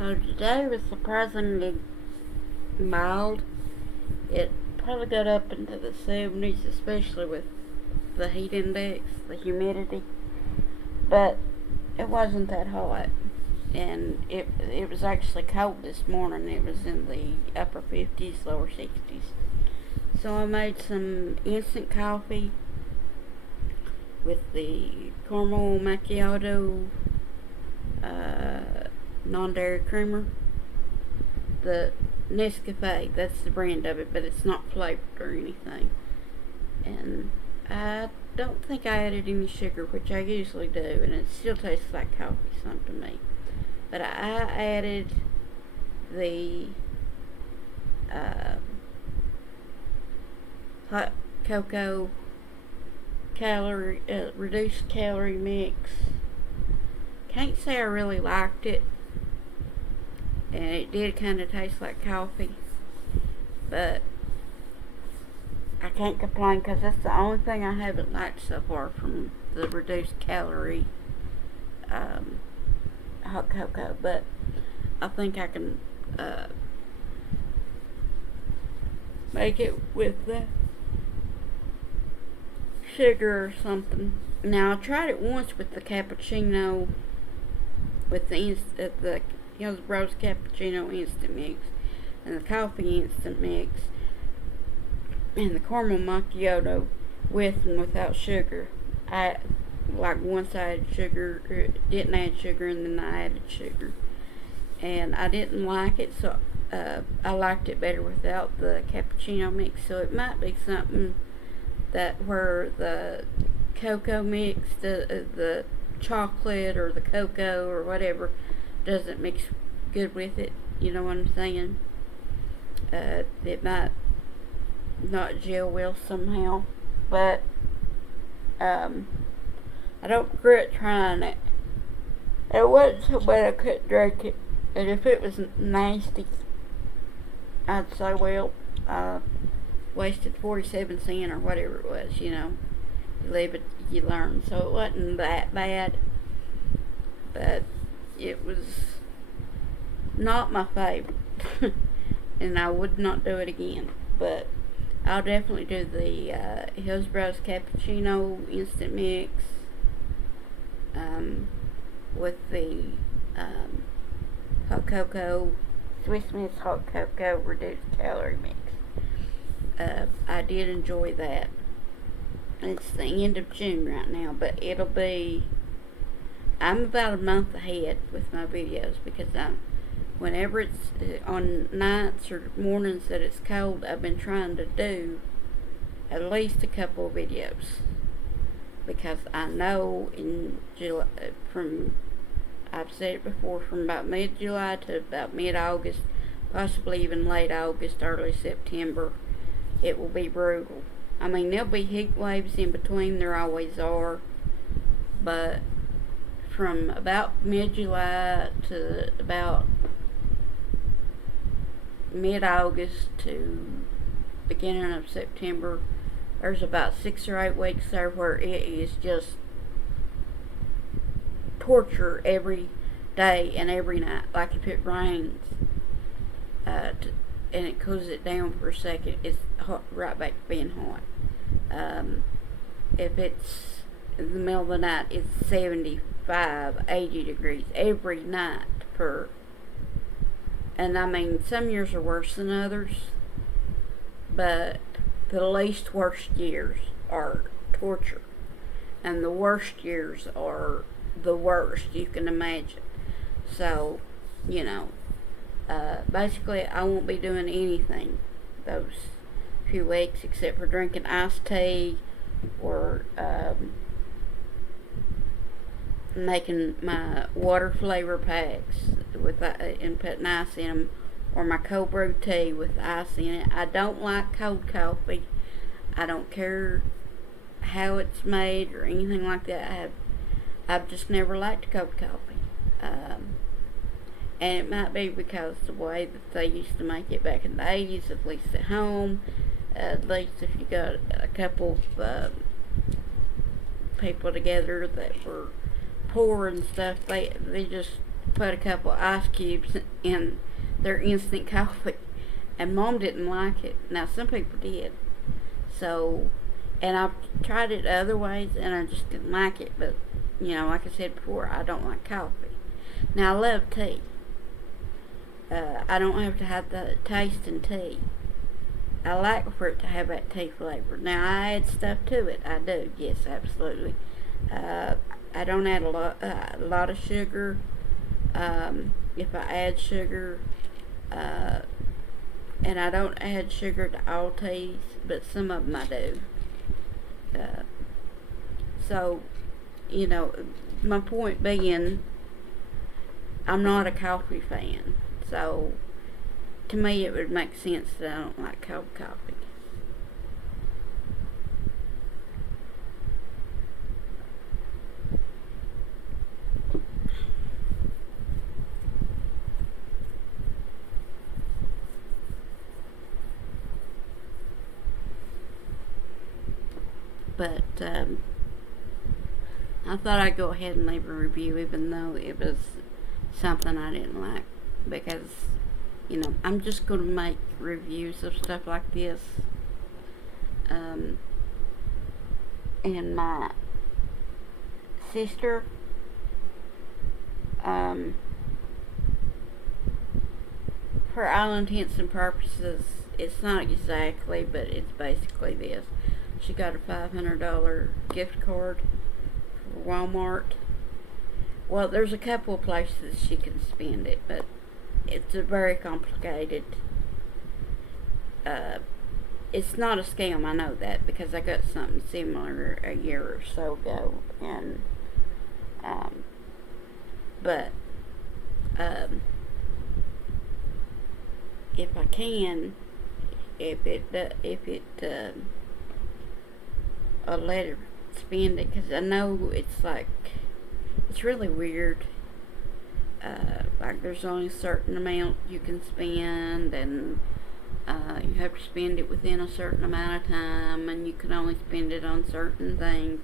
So today was surprisingly mild. It probably got up into the 70s, especially with the heat index, the humidity. But it wasn't that hot. And it was actually cold this morning. It was in the upper 50s, lower 60s. So I made some instant coffee with the caramel macchiato non-dairy creamer. The Nescafe, that's the brand of it, but it's not flavored or anything. And I don't think I added any sugar, which I usually do, and it still tastes like coffee some to me. But I added the hot cocoa reduced calorie mix. Can't say I really liked it, and it did kind of taste like coffee, but I can't complain because that's the only thing I haven't liked so far from the reduced calorie hot cocoa. But I think I can make it with the sugar or something. Now I tried it once with the cappuccino, with the Hills Bros cappuccino instant mix, and the coffee instant mix, and the caramel macchiato with and without sugar. I like once I added sugar, didn't add sugar, and then I added sugar, and I didn't like it, so I liked it better without the cappuccino mix. So it might be something that where the cocoa mix, the chocolate or the cocoa or whatever, doesn't mix good with it. You know what I'm saying? It might not gel well somehow, but I don't regret trying it. It wasn't so bad I couldn't drink it, and if it was nasty, I'd say, well, wasted 47 cents or whatever it was. You live it, you learn. So it wasn't that bad, but it was not my favorite, and I would not do it again. But I'll definitely do the Hills Bros cappuccino instant mix with the hot cocoa, Swiss Miss hot cocoa reduced calorie mix. I did enjoy that. It's the end of June right now, but I'm about a month ahead with my videos because whenever it's on nights or mornings that it's cold, I've been trying to do at least a couple of videos, because I know in July, I've said it before, from about mid-July to about mid-August, possibly even late August, early September, it will be brutal. I mean, there'll be heat waves in between, there always are, but from about mid-July to about mid-August to beginning of September, there's about 6 or 8 weeks there where it is just torture every day and every night. Like if it rains and it cools it down for a second, it's hot, right back to being hot. If it's in the middle of the night, it's 75, 80 degrees every night and I mean, some years are worse than others, but the least worst years are torture, and the worst years are the worst you can imagine. So, basically, I won't be doing anything those few weeks except for drinking iced tea or making my water flavor packs and putting ice in them, or my cold brew tea with ice in it. I don't like cold coffee. I don't care how it's made or anything like that. I've just never liked cold coffee. And it might be because the way that they used to make it back in the 80s, at least at home, at least if you got a couple of people together that were poor and stuff, they just put a couple ice cubes in their instant coffee, and Mom didn't like it. Now some people did, so and I've tried it other ways, and I just didn't like it. But like I said before, I don't like coffee. Now I love tea. I don't have to have the taste in tea. I like for it to have that tea flavor. Now I add stuff to it. I do. Yes, absolutely. Uh, I don't add a lot of sugar. If I add sugar, uh, and I don't add sugar to all teas, but some of them I do. Uh, so, you know, my point being, I'm not a coffee fan. So, to me, it would make sense that I don't like cold coffee. But I thought I'd go ahead and leave a review, even though it was something I didn't like, because I'm just going to make reviews of stuff like this. Um, and my sister, um, for all intents and purposes, it's not exactly, but it's basically this. She got a $500 gift card for Walmart. Well, there's a couple of places she can spend it, but it's a very complicated. Uh, it's not a scam, I know that, because I got something similar a year or so ago, and um, but um, if I can, if it I'll let her spend it, because I know it's really weird. Like there's only a certain amount you can spend, and you have to spend it within a certain amount of time, and you can only spend it on certain things.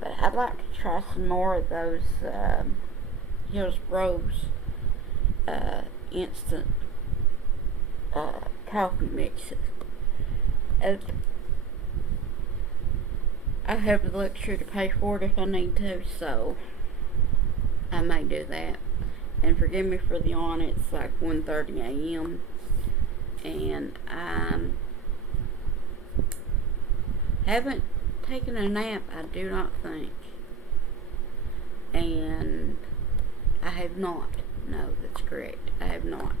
But I'd like to try some more of those Hillsboro's instant coffee mixes. Uh, I have the luxury to pay for it if I need to, so I may do that. And forgive me for the yawn, it's like 1:30 a.m. and I haven't taken a nap, I do not think. And I have not. No, that's correct. I have not.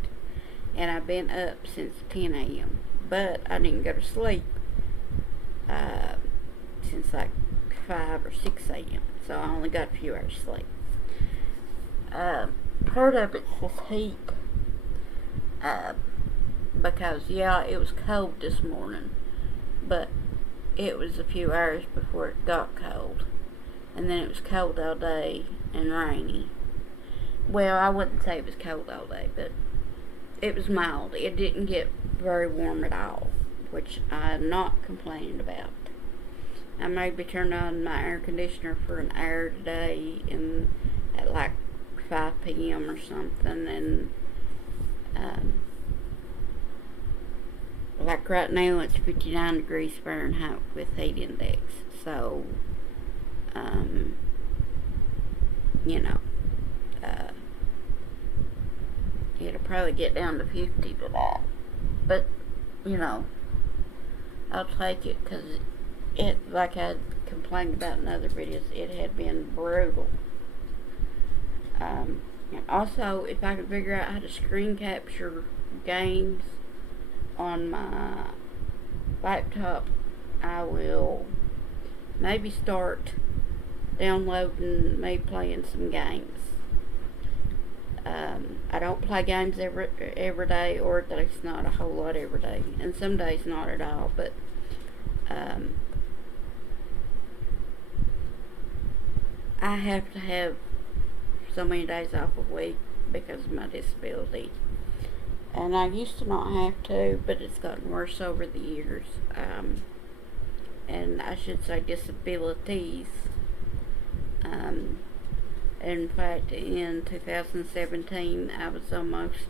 And I've been up since 10 a.m. But I didn't go to sleep uh, since like 5 or 6 a.m. So I only got a few hours sleep. Part of it's this heat. Uh, because, yeah, it was cold this morning. But it was a few hours before it got cold. And then it was cold all day and rainy. Well, I wouldn't say it was cold all day, but it was mild. It didn't get very warm at all, which I'm not complaining about. I maybe turned on my air conditioner for an hour today at like 5 p.m. or something, and like right now it's 59 degrees Fahrenheit with heat index. So, um, you know, uh, it'll probably get down to 50 today. But, I'll take it because like I complained about in other videos, it had been brutal. And also, if I could figure out how to screen capture games on my laptop, I will maybe start downloading, maybe playing some games. I don't play games every day, or at least not a whole lot every day, and some days not at all. But I have to have so many days off a week because of my disability, and I used to not have to, but it's gotten worse over the years. And I should say disabilities. In fact, in 2017, I was almost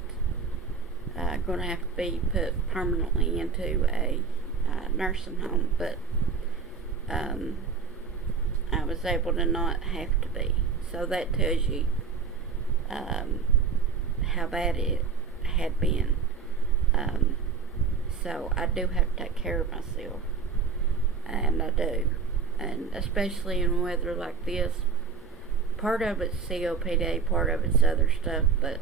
going to have to be put permanently into a nursing home, but um, I was able to not have to be. So that tells you how bad it had been. Um, so I do have to take care of myself, and I do, and especially in weather like this. Part of it's COPD, part of it's other stuff, but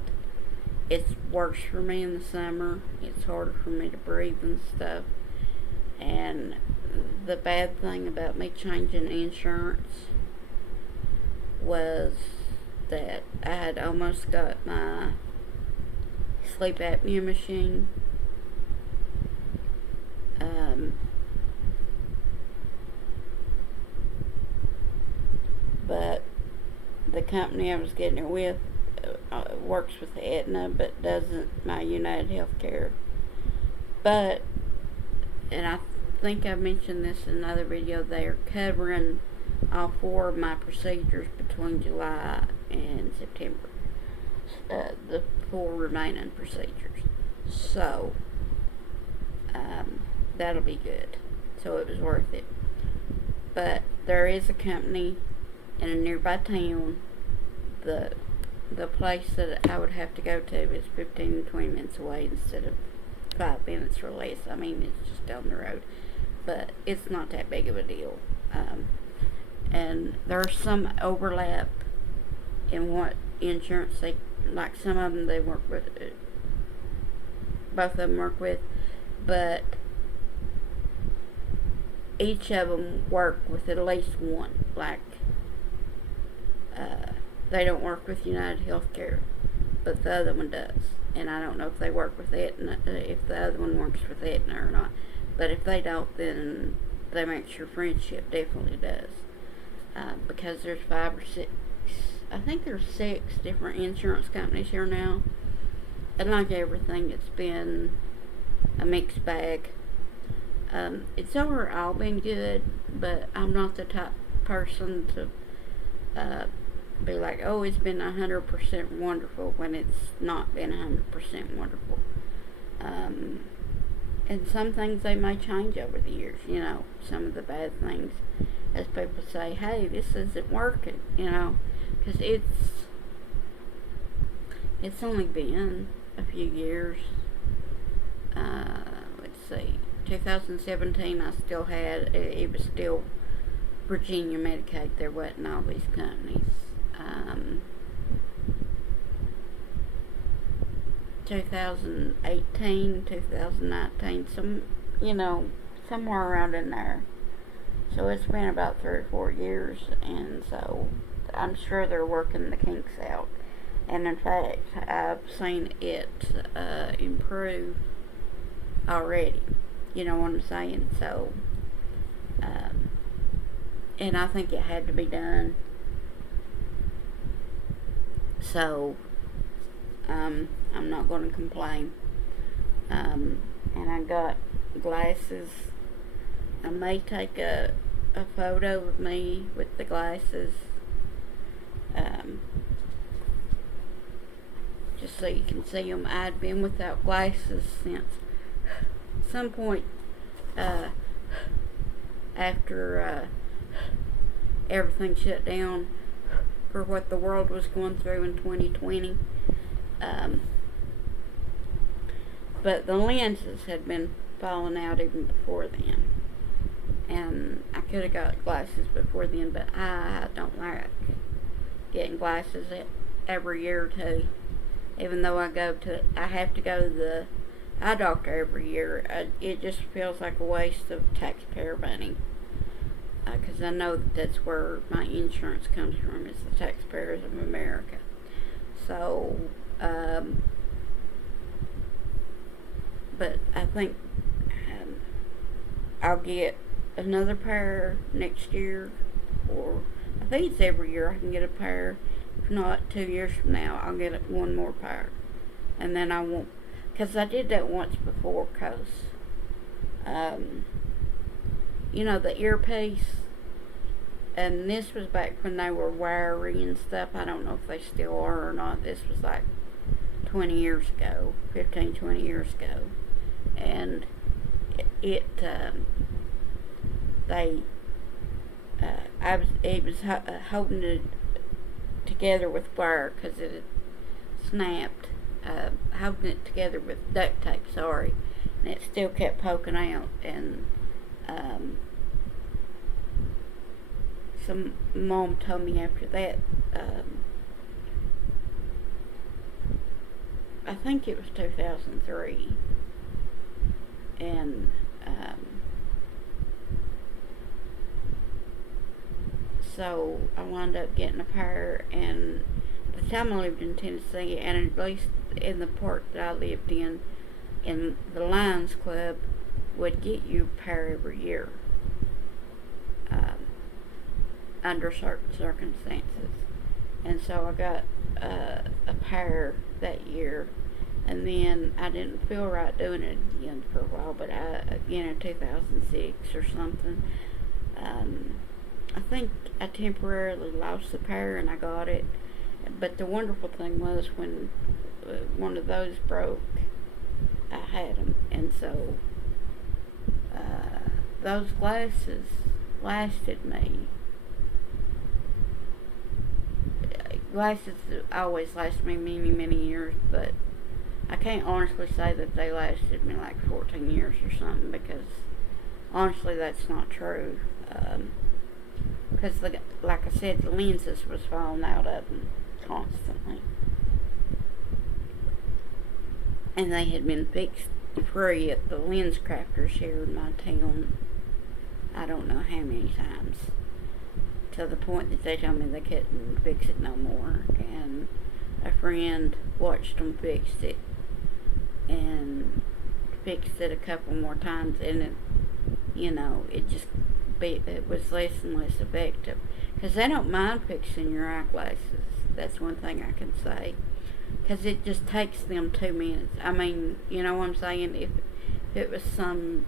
it's worse for me in the summer. It's harder for me to breathe and stuff. And the bad thing about me changing insurance was that I had almost got my sleep apnea machine. But the company I was getting it with works with Aetna, but doesn't my United Healthcare. But, and I think I mentioned this in another video, they are covering all 4 of my procedures between July and September. The 4 remaining procedures. So, that'll be good. So it was worth it. But there is a company in a nearby town. The place that I would have to go to is 15 to 20 minutes away instead of 5 minutes or less. I mean, it's just down the road. But it's not that big of a deal. And there's some overlap in what insurance they, like some of them they work with, both of them work with, but each of them work with at least one. Like, they don't work with United Healthcare, but the other one does. And I don't know if they work with Aetna, if the other one works with Aetna or not. But if they don't, then that makes your friendship definitely does. Because there's 5 or 6, I think there's 6 different insurance companies here now. And like everything, it's been a mixed bag. It's overall been good, but I'm not the type person to be like, oh, it's been 100% wonderful when it's not been 100% wonderful. And some things they may change over the years, you know, some of the bad things, as people say, hey, this isn't working, you know, because it's only been a few years. Let's see, 2017 I still had, it was still Virginia Medicaid. There wasn't all these companies. 2018, 2019, somewhere around in there. So it's been about 3 or 4 years, and so I'm sure they're working the kinks out. And in fact, I've seen it improve already. You know what I'm saying? So, and I think it had to be done. So, I'm not going to complain. And I got glasses. I may take a photo of me with the glasses. Just so you can see them. I'd been without glasses since some point after everything shut down for what the world was going through in 2020. But the lenses had been falling out even before then. And I could have got glasses before then, but I don't like getting glasses every year or two. Even though I have to go to the eye doctor every year. It just feels like a waste of taxpayer money. Because I know that's where my insurance comes from, is the taxpayers of America. So, but I think I'll get another pair next year, or I think it's every year I can get a pair. If not, 2 years from now, I'll get one more pair. And then I won't, because I did that once before, because, the earpiece, and this was back when they were wiry and stuff. I don't know if they still are or not. This was like 20 years ago, 15, 20 years ago. And it was holding it together with wire because it had snapped, holding it together with duct tape, sorry. And it still kept poking out, and some mom told me after that, I think it was 2003, and so I wound up getting a pair, and at the time I lived in Tennessee, and at least in the part that I lived in the Lions Club would get you a pair every year, under certain circumstances. And so I got a pair that year, and then I didn't feel right doing it again for a while, but again in 2006 or something, I think I temporarily lost the pair and I got it. But the wonderful thing was when one of those broke, I had them, and so those glasses lasted me. Glasses always last me many, many years, but I can't honestly say that they lasted me like 14 years or something, because honestly that's not true. Because like I said, the lenses was falling out of them constantly, and they had been fixed free at the lens crafters here in my town, I don't know how many times, to the point that they told me they couldn't fix it no more. And a friend watched them fix it and fixed it a couple more times, and it was less and less effective, because they don't mind fixing your eyeglasses. That's one thing I can say, because it just takes them 2 minutes. I mean, you know what I'm saying? If it was some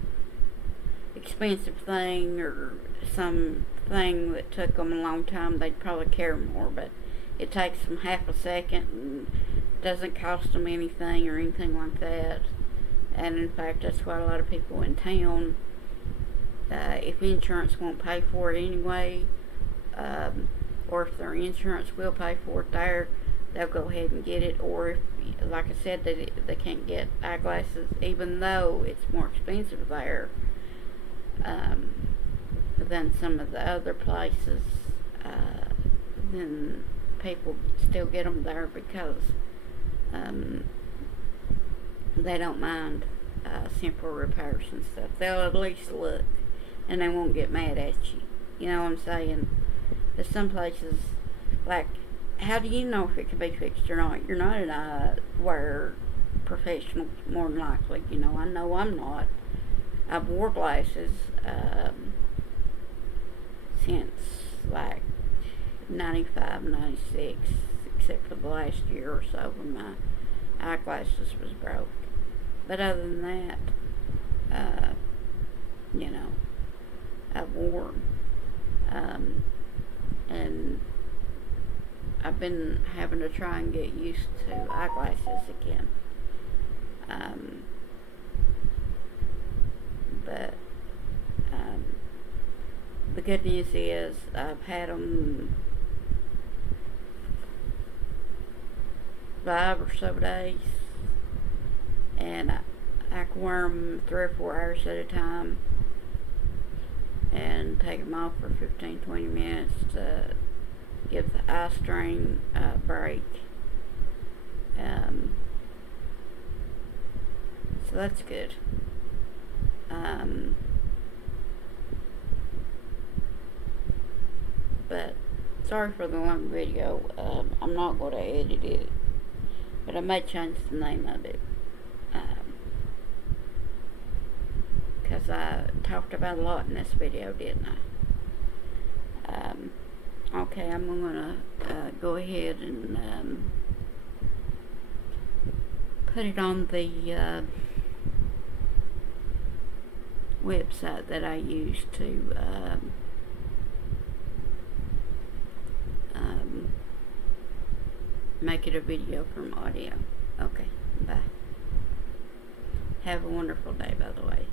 expensive thing or some thing that took them a long time, they'd probably care more, but it takes them half a second and doesn't cost them anything or anything like that. And in fact, that's why a lot of people in town, if insurance won't pay for it anyway, or if their insurance will pay for it there, they'll go ahead and get it. Or if, like I said, they can't get eyeglasses, even though it's more expensive there than some of the other places, then people still get them there because they don't mind simple repairs and stuff. They'll at least look, and they won't get mad at you. You know what I'm saying? There's some places, like, how do you know if it can be fixed or not? You're not an eyewear professional, more than likely. I know I'm not. I've wore glasses since like 95, 96, except for the last year or so when my eyeglasses was broke. But other than that, I've worn them. And I've been having to try and get used to eyeglasses again. But the good news is I've had them 5 or so days, and I can wear them 3 or 4 hours at a time and take them off for 15, 20 minutes to give the eye strain a break. So that's good. But sorry for the long video. I'm not going to edit it, but I may change the name of it, because I talked about a lot in this video, didn't I? Okay, I'm going to go ahead and put it on the website that I use to make it a video from audio. Okay, bye. Have a wonderful day, by the way.